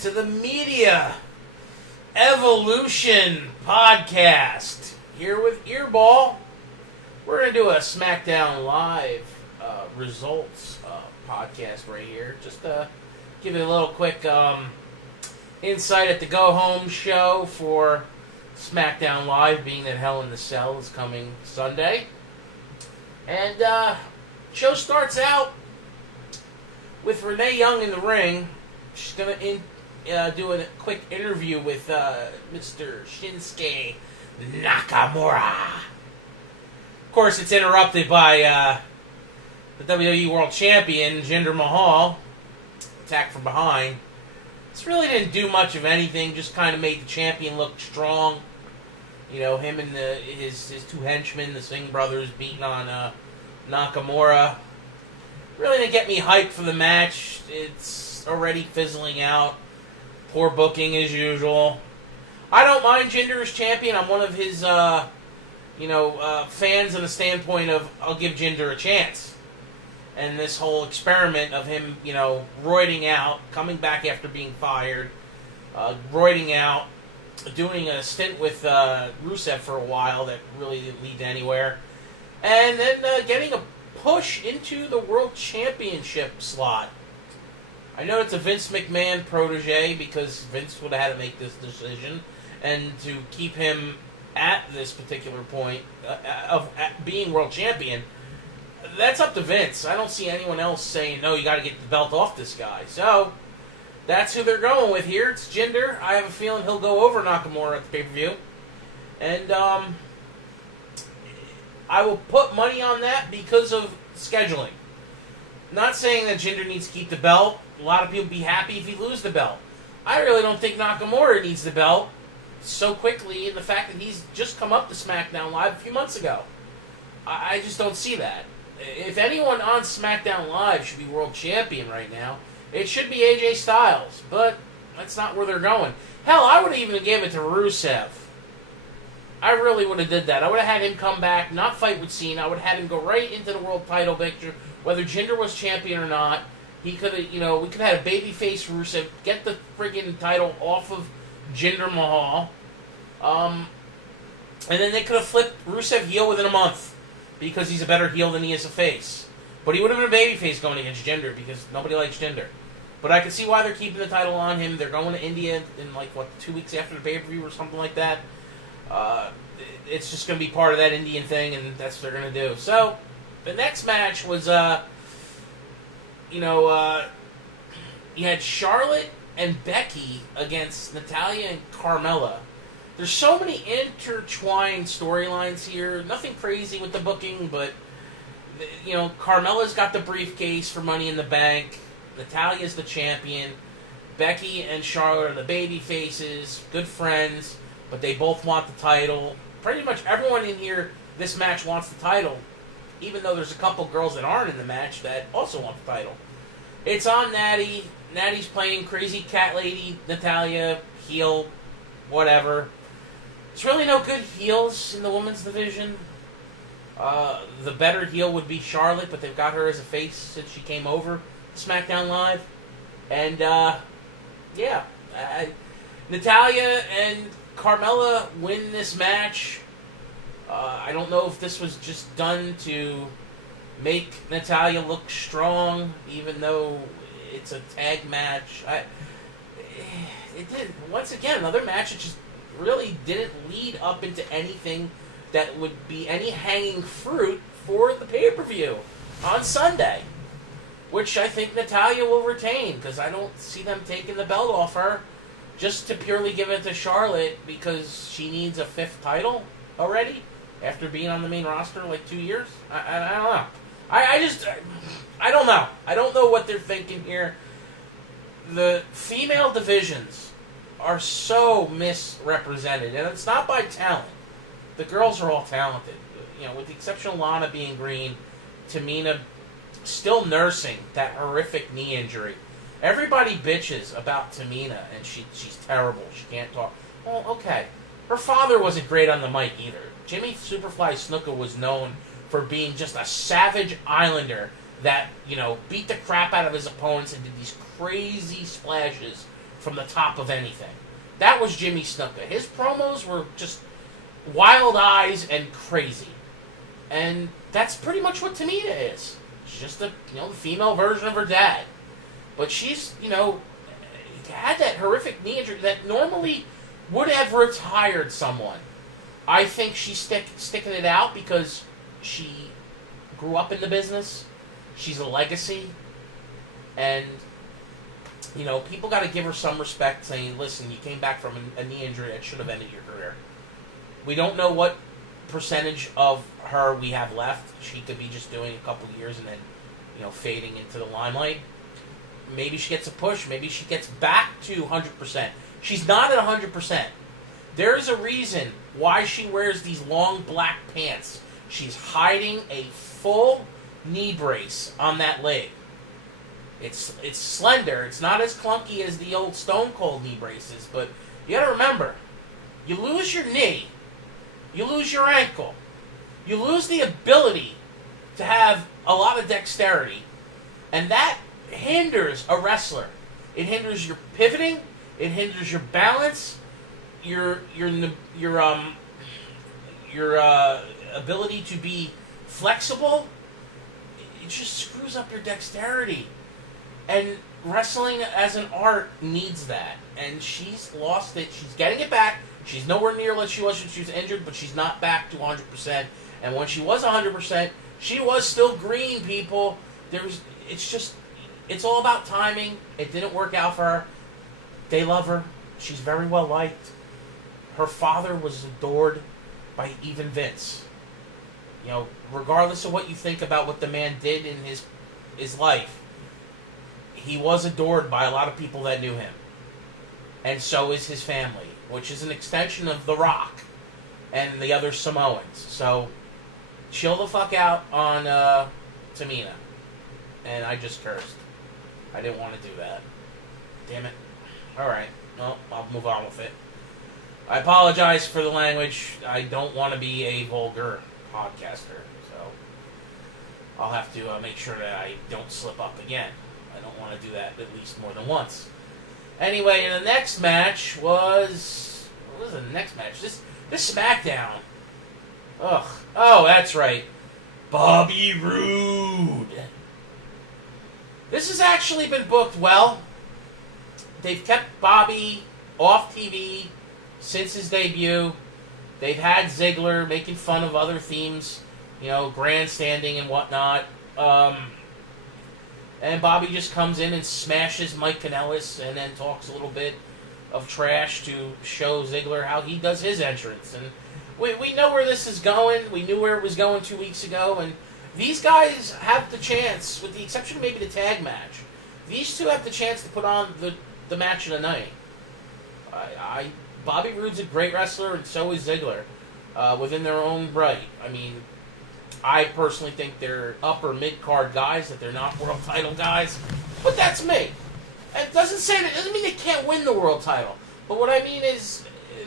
to the Media Evolution Podcast. Here with Earball. We're going to do a SmackDown Live results podcast right here. Just to give you a little quick insight at the Go Home show for SmackDown Live, being that Hell in the Cell is coming Sunday. And show starts out with Renee Young in the ring. She's going to do a quick interview with Mr. Shinsuke Nakamura. Of course, it's interrupted by the WWE World Champion, Jinder Mahal. Attack from behind. This really didn't do much of anything, just kind of made the champion look strong. You know, him and his two henchmen, the Singh brothers, beating on Nakamura. Really didn't get me hyped for the match. It's already fizzling out. Poor booking as usual. I don't mind Jinder as champion. I'm one of his, fans in the standpoint of I'll give Jinder a chance. And this whole experiment of him, roiding out, coming back after being fired, roiding out, doing a stint with Rusev for a while that really didn't lead to anywhere, and then getting a push into the World Championship slot. I know it's a Vince McMahon protege because Vince would have had to make this decision, and to keep him at this particular point of being World Champion, that's up to Vince. I don't see anyone else saying, no, you got to get the belt off this guy. So, that's who they're going with here. It's Jinder. I have a feeling he'll go over Nakamura at the pay-per-view. And I will put money on that because of scheduling. Not saying that Jinder needs to keep the belt. A lot of people would be happy if he loses the belt. I really don't think Nakamura needs the belt so quickly, and the fact that he's just come up to SmackDown Live a few months ago. I just don't see that. If anyone on SmackDown Live should be world champion right now, it should be AJ Styles, but that's not where they're going. Hell, I would have even given it to Rusev. I really would have did that. I would have had him come back, not fight with Cena. I would have had him go right into the world title picture, whether Jinder was champion or not. He could have, we could have had a babyface Rusev, get the friggin' title off of Jinder Mahal, and then they could have flipped Rusev heel within a month, because he's a better heel than he is a face. But he would have been a babyface going against Jinder, because nobody likes Jinder. But I can see why they're keeping the title on him. They're going to India in 2 weeks after the pay-per-view or something like that. It's just going to be part of that Indian thing, and that's what they're going to do. So, the next match was, you had Charlotte and Becky against Natalya and Carmella. There's so many intertwined storylines here. Nothing crazy with the booking, but, Carmella's got the briefcase for Money in the Bank. Natalya's the champion. Becky and Charlotte are the baby faces, good friends, but they both want the title. Pretty much everyone in here, this match wants the title, even though there's a couple girls that aren't in the match that also want the title. It's on Natty. Natty's playing crazy cat lady, Natalya, heel, whatever. There's really no good heels in the women's division. The better heel would be Charlotte, but they've got her as a face since she came over to SmackDown Live. And, Natalya and Carmella win this match. I don't know if this was just done to make Natalya look strong, even though it's a tag match. It did. Once again, another match that just really didn't lead up into anything that would be any hanging fruit for the pay-per-view on Sunday, which I think Natalya will retain, because I don't see them taking the belt off her just to purely give it to Charlotte because she needs a 5th title already after being on the main roster 2 years. I don't know. I don't know. I don't know what they're thinking here. The female divisions are so misrepresented, and it's not by talent. The girls are all talented. With the exception of Lana being green, Tamina still nursing that horrific knee injury. Everybody bitches about Tamina, and she's terrible. She can't talk. Well, okay. Her father wasn't great on the mic either. Jimmy Superfly Snuka was known for being just a savage islander that, beat the crap out of his opponents and did these crazy splashes from the top of anything. That was Jimmy Snuka. His promos were just wild eyes and crazy. And that's pretty much what Tamina is. She's just the female version of her dad. But she's, had that horrific knee injury that normally would have retired someone. I think she's sticking it out because she grew up in the business. She's a legacy. And, people got to give her some respect, saying, listen, you came back from a knee injury that should have ended your career. We don't know what percentage of her we have left. She could be just doing a couple years and then, fading into the limelight. Maybe she gets a push. Maybe she gets back to 100%. She's not at 100%. There's a reason why she wears these long black pants. She's hiding a full knee brace on that leg. It's slender. It's not as clunky as the old Stone Cold knee braces, but you gotta remember, you lose your knee, you lose your ankle, you lose the ability to have a lot of dexterity, and that hinders a wrestler. It hinders your pivoting, it hinders your balance, your ability to be flexible. It just screws up your dexterity. And wrestling as an art needs that. And she's lost it. She's getting it back. She's nowhere near what she was when she was injured, but she's not back to 100%. And when she was 100%, she was still green, people. It's all about timing. It didn't work out for her. They love her. She's very well liked. Her father was adored by even Vince. Regardless of what you think about what the man did in his life, he was adored by a lot of people that knew him. And so is his family, which is an extension of The Rock and the other Samoans. So, chill the fuck out on Tamina. And I just cursed. I didn't want to do that. Damn it. Alright. Well, I'll move on with it. I apologize for the language. I don't want to be a vulgar podcaster. So, I'll have to make sure that I don't slip up again. I don't want to do that at least more than once. Anyway, the next match was... What was the next match? This SmackDown. Ugh. Oh, that's right. Bobby Roode. This has actually been booked well. They've kept Bobby off TV since his debut. They've had Ziggler making fun of other themes, grandstanding and whatnot. And Bobby just comes in and smashes Mike Kanellis and then talks a little bit of trash to show Ziggler how he does his entrance. And we know where this is going. We knew where it was going 2 weeks ago. And these guys have the chance, with the exception of maybe the tag match, these two have the chance to put on the match of the night. Bobby Roode's a great wrestler, and so is Ziggler, within their own right. I mean, I personally think they're upper mid-card guys, that they're not world title guys. But that's me. It doesn't mean they can't win the world title. But what I mean is,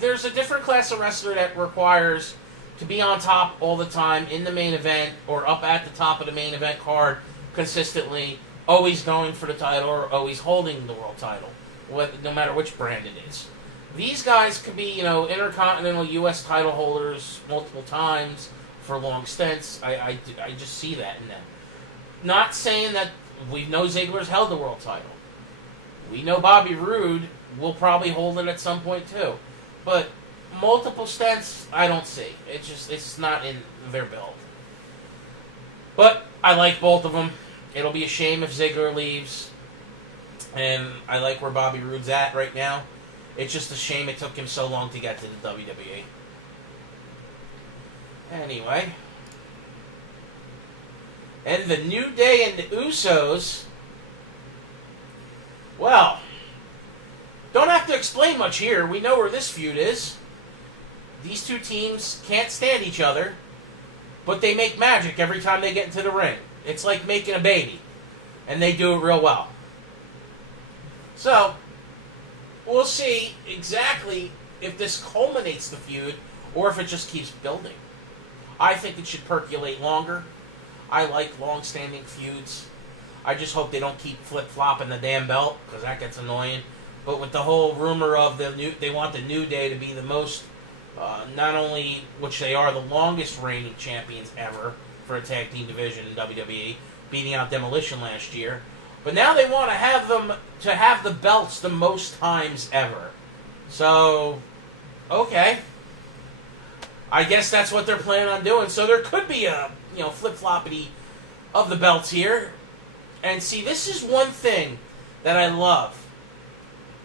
there's a different class of wrestler that requires to be on top all the time in the main event, or up at the top of the main event card consistently, always going for the title or always holding the world title, no matter which brand it is. These guys could be, intercontinental U.S. title holders multiple times for long stints. I just see that in them. Not saying that we know Ziggler's held the world title. We know Bobby Roode will probably hold it at some point too. But multiple stints, I don't see. It's not in their build. But I like both of them. It'll be a shame if Ziggler leaves. And I like where Bobby Roode's at right now. It's just a shame it took him so long to get to the WWE. Anyway. And the New Day and the Usos. Well, don't have to explain much here. We know where this feud is. These two teams can't stand each other, but they make magic every time they get into the ring. It's like making a baby, and they do it real well. So, we'll see exactly if this culminates the feud or if it just keeps building. I think it should percolate longer. I like long-standing feuds. I just hope they don't keep flip-flopping the damn belt, because that gets annoying. But with the whole rumor of they want the New Day to be the most, not only, which they are, the longest reigning champions ever for a tag team division in WWE, beating out Demolition last year. But now they want to have them to have the belts the most times ever. So, okay. I guess that's what they're planning on doing. So there could be a, flip-floppity of the belts here. And see, this is one thing that I love.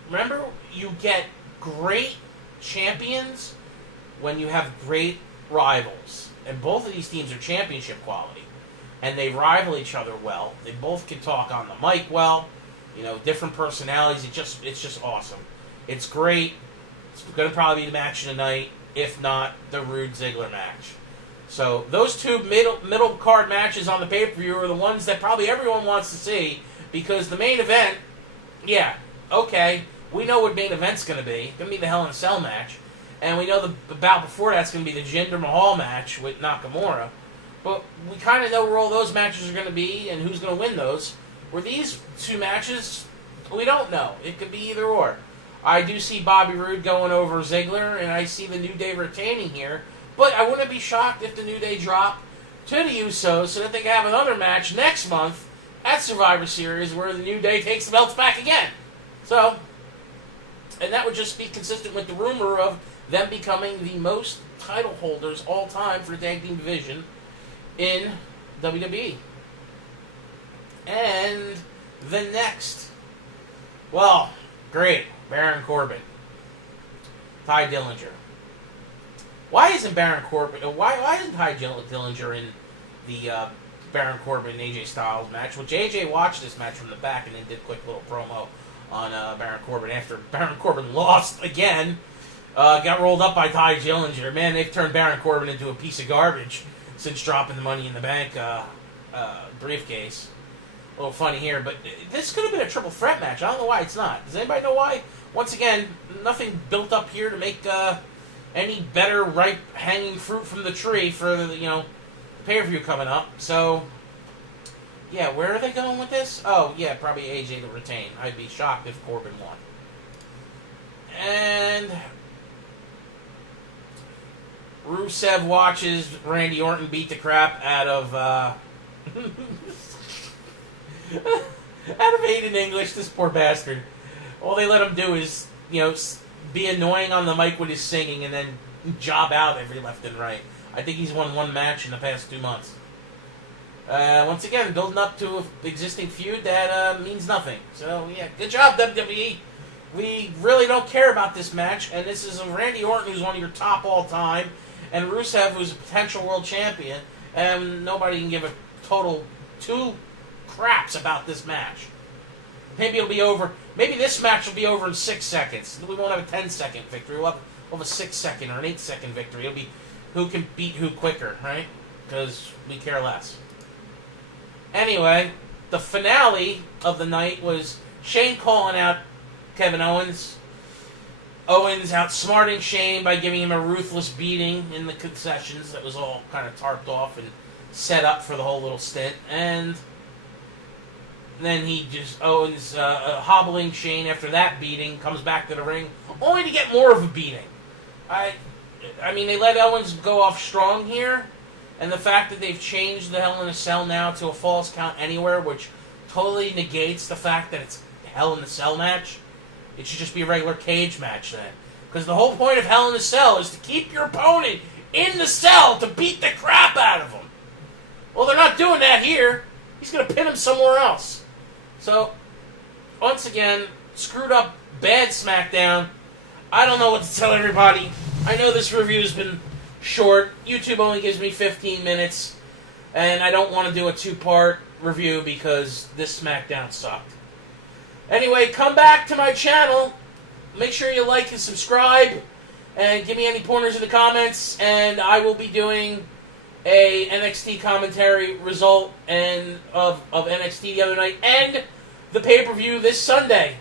Remember, you get great champions when you have great rivals. And both of these teams are championship quality. And they rival each other well. They both can talk on the mic well. Different personalities. It's just awesome. It's great. It's going to probably be the match of the night, if not the Rude Ziggler match. So those two middle card matches on the pay-per-view are the ones that probably everyone wants to see, because the main event, okay, we know what main event's going to be. It's going to be the Hell in a Cell match. And we know the bout before that's going to be the Jinder Mahal match with Nakamura. But we kind of know where all those matches are going to be and who's going to win those. Where these two matches, we don't know. It could be either or. I do see Bobby Roode going over Ziggler, and I see the New Day retaining here. But I wouldn't be shocked if the New Day drop to the Usos so that they can have another match next month at Survivor Series where the New Day takes the belts back again. So, and that would just be consistent with the rumor of them becoming the most title holders all time for the tag team division in WWE. And the next, well, great, Baron Corbin, Ty Dillinger. Why isn't Baron Corbin? Why isn't Ty Dillinger in the Baron Corbin and AJ Styles match? Which AJ watched this match from the back and then did a quick little promo on Baron Corbin after Baron Corbin lost again. Got rolled up by Ty Dillinger. Man, they've turned Baron Corbin into a piece of garbage since dropping the Money in the Bank briefcase. A little funny here, but this could have been a triple threat match. I don't know why it's not. Does anybody know why? Once again, nothing built up here to make any better ripe hanging fruit from the tree for the pay-per-view coming up. So, yeah, where are they going with this? Oh, yeah, probably AJ to retain. I'd be shocked if Corbin won. And Rusev watches Randy Orton beat the crap out of out of Aiden English, this poor bastard. All they let him do is, be annoying on the mic with his singing and then job out every left and right. I think he's won one match in the past 2 months. Once again, building up to an existing feud that means nothing. So, yeah, good job, WWE. We really don't care about this match, and this is Randy Orton, who's one of your top all-time, and Rusev, who's a potential world champion, and nobody can give a total two craps about this match. Maybe it'll be over. Maybe this match will be over in 6 seconds. We won't have a 10-second victory. We'll have a 6-second or an 8-second victory. It'll be who can beat who quicker, right? Because we care less. Anyway, the finale of the night was Shane calling out Kevin Owens. Owens outsmarting Shane by giving him a ruthless beating in the concessions that was all kind of tarped off and set up for the whole little stint. And then Owens hobbling Shane after that beating, comes back to the ring, only to get more of a beating. I mean, they let Owens go off strong here, and the fact that they've changed the Hell in a Cell now to a Falls Count Anywhere, which totally negates the fact that it's a Hell in a Cell match. It should just be a regular cage match then. Because the whole point of Hell in a Cell is to keep your opponent in the cell to beat the crap out of them. Well, they're not doing that here. He's going to pin him somewhere else. So, once again, screwed up, bad SmackDown. I don't know what to tell everybody. I know this review's been short. YouTube only gives me 15 minutes. And I don't want to do a 2-part review because this SmackDown sucked. Anyway, come back to my channel. Make sure you like and subscribe. And give me any pointers in the comments. And I will be doing a NXT commentary result of NXT the other night. And the pay-per-view this Sunday.